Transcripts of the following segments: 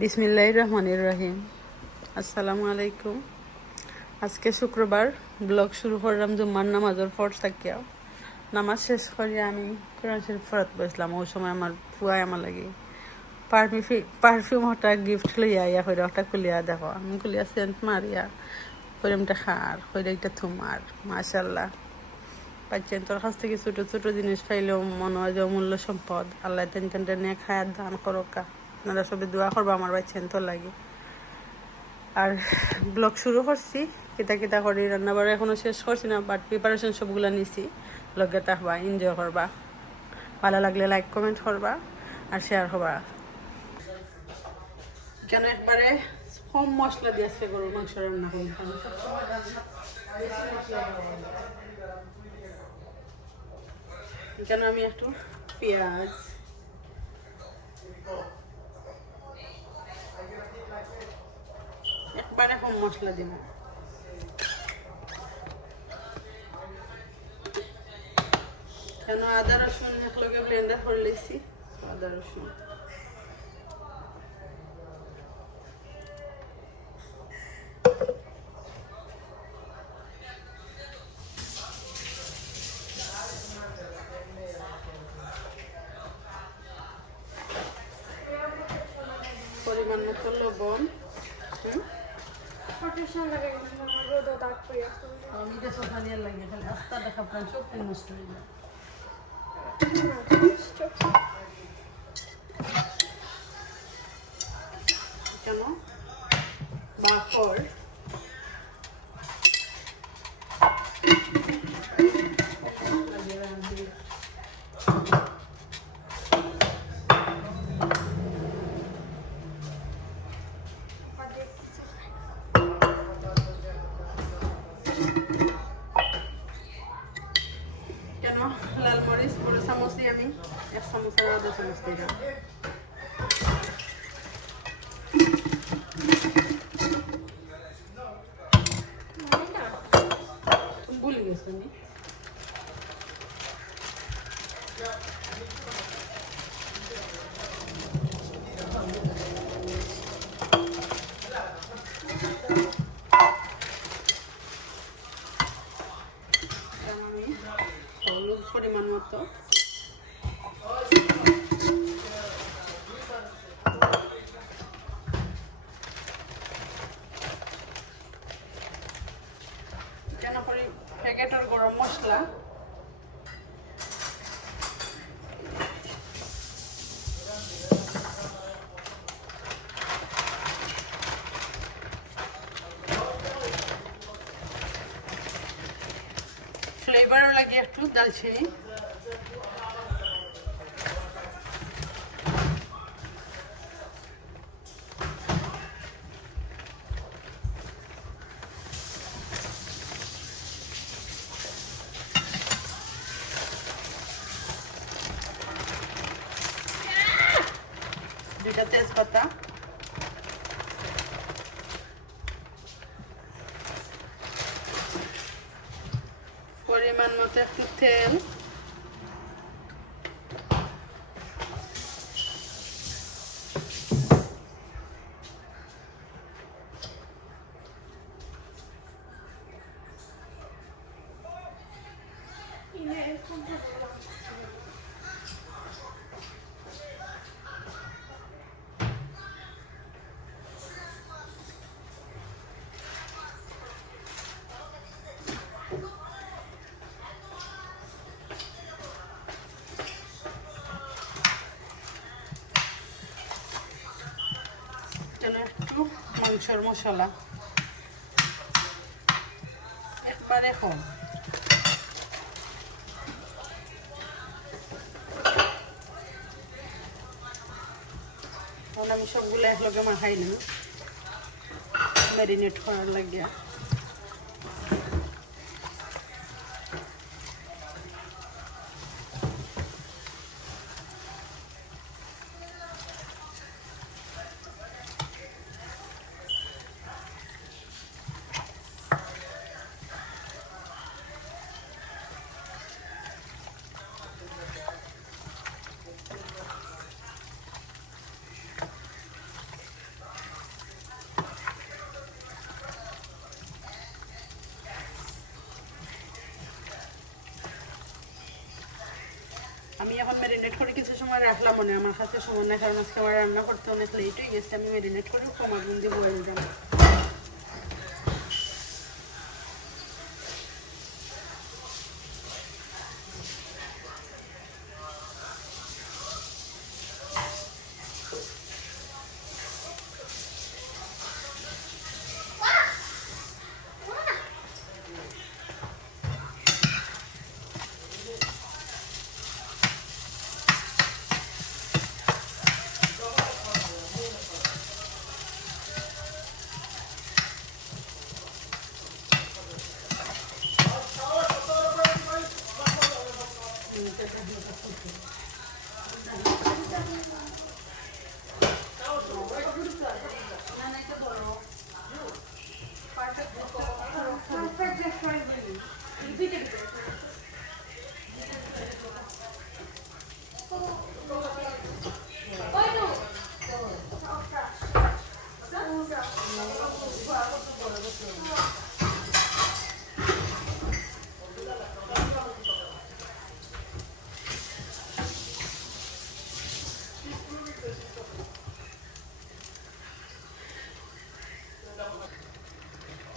বিসমিল্লাহির রহমানির রহিম। আসসালামু আলাইকুম। আজকে শুক্রবার, ব্লগ শুরু করলাম জুম্মার নামাজের পর থাকিয়া। নামাজ শেষ করিয়া আমি কোরআন শরীফ পড়াত বসলাম। ওই সময় আমার ফুয়াই আমার লাগে পারফিউম হঠাৎ গিফট লইয়া ইয়া করে হঠাৎ খুলিয়া দেখো, আমি খুলিয়া সেন্ট মারিয়া করিমটা খার কইরা একটা থুমার মাশাল্লাহ। পাচ্ছেন তোর কাছ থেকে ছোটো ছোটো জিনিস পাইলেও মনে হয় যে অমূল্য সম্পদ। আল্লাহ তেন নিয়ে খায়ার দান করোকা। আপনারা সবাই দোয়া করবো আমার বাচ্চেন তো লাগে। আর ব্লগ শুরু করছি, কিতা কিতা করি রান্না বাড়া এখনও শেষ করছি না, বাট প্রিপারেশন সবগুলো নিছি। লগে থাকবা, এনজয় করবা, ভালো লাগলে লাইক কমেন্ট করবা আর শেয়ার করবা। কেন একবারে কম মশলা দিয়ে আজকে গরুর মাংস রান্না করি, কেন আমি একটু পেঁয়াজ, একবারে কম মশলা দিব। কেন আদা রসুন একলগে ব্লেন্ডার করে লেছি, আদা রসুন পরিমাণ মতো লবণ। আমি এটা সোফানিয়ার লাগে খালি আস্তা দেখা প্রাণ সব নষ্ট হয়ে যায়। কেন বাফর কেন লাল মরিচ পুরো চামচ দিয়ে আমি 1 চামচ আর আধা চামচ দিলাম। ভুলে গেছো আমি হলুদ পরিমাণ মতো, কেন করি প্যাকেটের গরম মশলা, ফ্লেভারও লাগে একটু দালচিনি, দুইটা তেজপাতা, পরিমাণ মতো একটু তেল, একটু মাংসের মশলা একবারে কম। এখন আমি সবগুলো একলগে মাখাই নিই ম্যারিনেট করার লাগিয়া। এখন ম্যারিনেট করে কিছু সময় রাখলাম, মনে আমার কাছে সময় নেই, কারণ আজকে আমার রান্না করতে অনেক লেট হয়ে গেছে। আমি ম্যারিনেট করে কমার দিয়ে বয়ে দিলাম।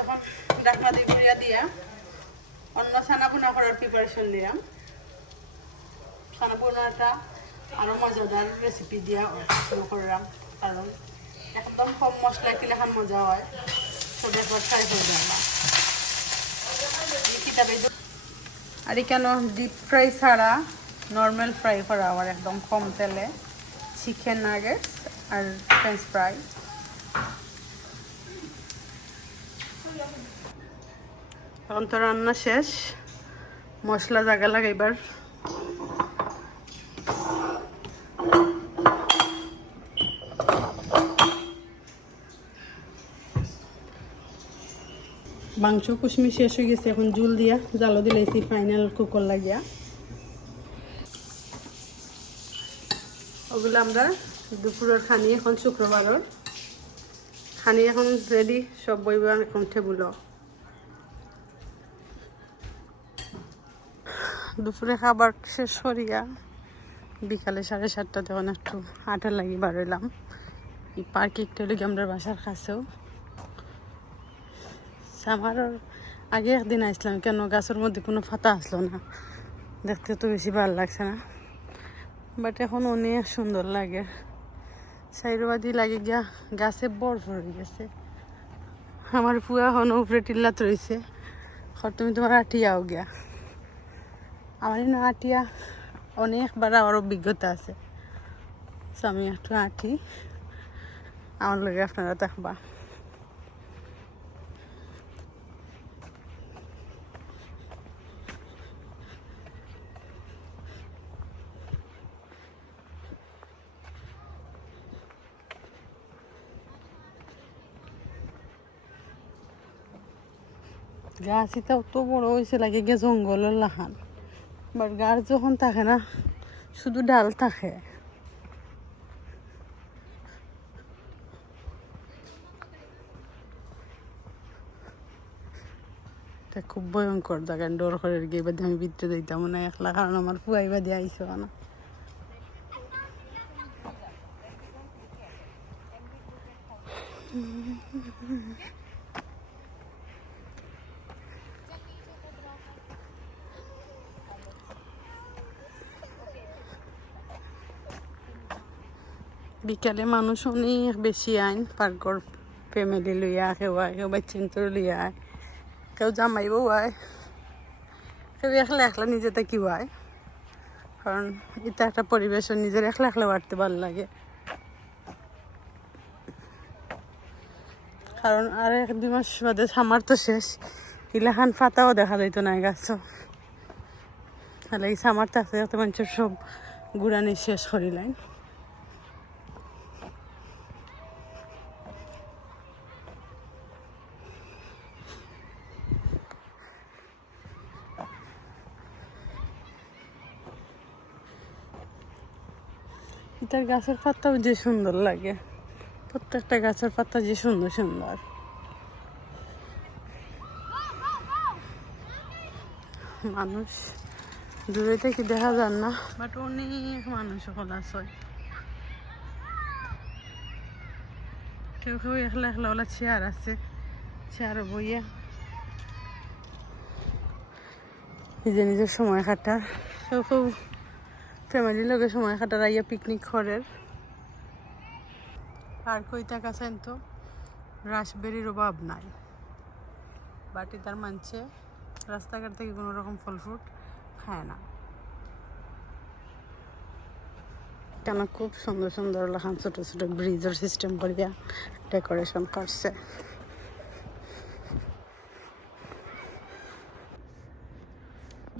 এখন ডাকনা দিয়ে ঘুরিয়া দিয়া অন্য ছানা পোনা করার প্রিপারেশন দিলাম। ছানা পোনাটা আরও মজাদার রেসিপি দিয়া শুরু করলাম, কারণ একদম কম মশলা কিনে খান মজা হয়, সব একবার ট্রাই করে দেখলাম। আর কেন ডিপ ফ্রাই ছাড়া নর্মাল ফ্রাই করা আবার একদম কম তেলে চিকেন নাগেটস আর ফ্রেঞ্চ ফ্রাই। এখন তো রান্না শেষ, মশলা জায়গা লাগাইবার। মাংস কুসমি শেষ হয়ে গেছে, এখন জুল দিয়া জালো দিলাইছি ফাইনাল কুকর লাগিয়া। ওগুলো আমরা দুপুরের খানি, এখন শুক্রবারের খানি এখন রেডি, সব বইবা এখন টেবুল। দুপুরে খাবার শেষ করিয়া বিকালে 7:30 তখন একটু হাঁটা লাগি বাড়াইলাম। এই পার্কে একটু লেগে আমরা বাসার কাছেও। আমার আগে একদিন আসলাম, কেন গাছের মধ্যে কোনো পাতা আসলো না, দেখতে তো বেশি ভালো লাগছে না, বাট এখন অনেক সুন্দর লাগে। সাইডবাদি লাগে গিয়া গাছে বরফ হয়ে গেছে। আমার পুয়া এখন উপরে টিল্লাত রয়েছে, তুমি তোমার আটিয়াও গিয়া। আমার না আটিয়া অনেকবার আমার অভিজ্ঞতা আছে, আমি একটু আটি, আমার লগে আপনারা থাকবা। গাছ এটা অত বড় হয়েছে, লাগে গিয়ে জঙ্গলের লাহান, বাট গাছ যখন থাকে না শুধু ডাল থাকে। খুব ভয়ঙ্কর জায়গায়, ডর করে গিয়ে বাদে আমি ভিতরে যাইতাম না একলা, কারণ আমার পুয়াই বাদে আইসো না। বিকালে মানুষ অনেক বেশি আইন, পার্কর ফ্যামিলি লইয়া, কেউ আয়, কেউ বাচ্চা লইয়া আয়, কেউ জামাইবও আয়, কেউ একলা একলা নিজে থেকেও আয়, কারণ এটা একটা পরিবেশ, নিজের একলা একলা বাড়তে ভালো লাগে। কারণ আর 1-2 মাস বাদে সামার তো শেষ, ইলাখান পাতাও দেখা যাইতো না গাছও, তাহলে এই সামার থাকতে থাকতে মানুষের সব ঘুরানি শেষ করিলেন। এটার গাছের পাতাও যে সুন্দর লাগে, প্রত্যেকটা গাছের পাতা যে সুন্দর সুন্দর। মানুষ দূরে থেকে দেখা যান না, বাট অনেক মানুষ সকল আছে। কেউ কেউ একলা একলা ওলা চেয়ার আছে, চেয়ার বইয়া নিজে নিজের সময় কাটার। কেউ কেউ ফ্যামিলির লোকের সময় কাটার আইয়া পিকনিক করের। আর কই থাকাছেন তো রাসবেরির অভাব নাই, বাটি তার মানছে রাস্তাঘাট থেকে কোনো রকম ফল ফ্রুট খায় না। কেন খুব সুন্দর সুন্দর লাখান ছোট ছোট ব্রিজের সিস্টেম করিয়া ডেকোরেশন করছে।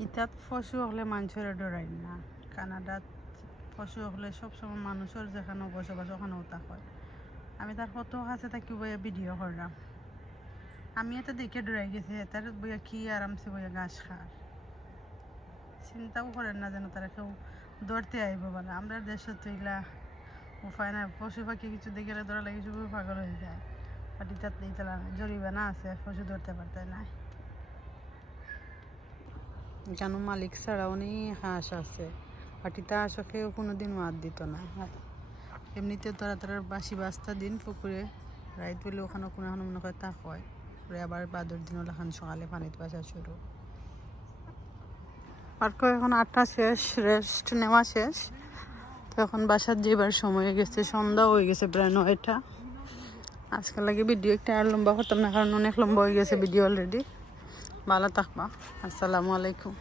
ইতাত পশু হলে মানুষের ডরাই না, কানাডাত পশু হলে সবসময় মানুষের যেখানে বসবাস ওখানেও তা হয়। আমি তার কত কাছে থাকি বইয়া ভিডিও করলাম, আমি এত দেখে ডরাই গেছি তার বইয়া কি আরামসে বইয়া ঘাস খার, চিন্তাও করেন না যেন তারা কেউ ধরতে আইব বলে। আমরা দেশে তৈলা উপায় না, পশু পাখি কিছু দেখে ধরা লাগে সব পাগল হয়ে যায়। বাট ইতাত ইতলা জরিমানা আছে, পশু ধরতে পারতে না। কেন মালিক ছাড়া অনেক হাঁস আছে, বাটিতে হাঁসও কেউ কোনোদিন মাত দিত না। এমনিতে তারা বাসি বাস্তা দিন পুকুরে রাইত পেলে ওখানে কোনো মনে করে তা হয়, পরে আবার বাদর দিন ওখানে সকালে পানিতে বাসা শুরু। পার্ক এখন 8টা শেষ, রেস্ট নেওয়া শেষ, তো এখন বাসার যাবার সময় হয়ে গেছে, সন্ধ্যা হয়ে গেছে প্রায় 9টা। আজকাল লাগে ভিডিও একটা আর লম্বা করতাম না, কারণ অনেক লম্বা হয়ে গেছে ভিডিও অলরেডি। ভালো থাকবা, আসসালামু আলাইকুম।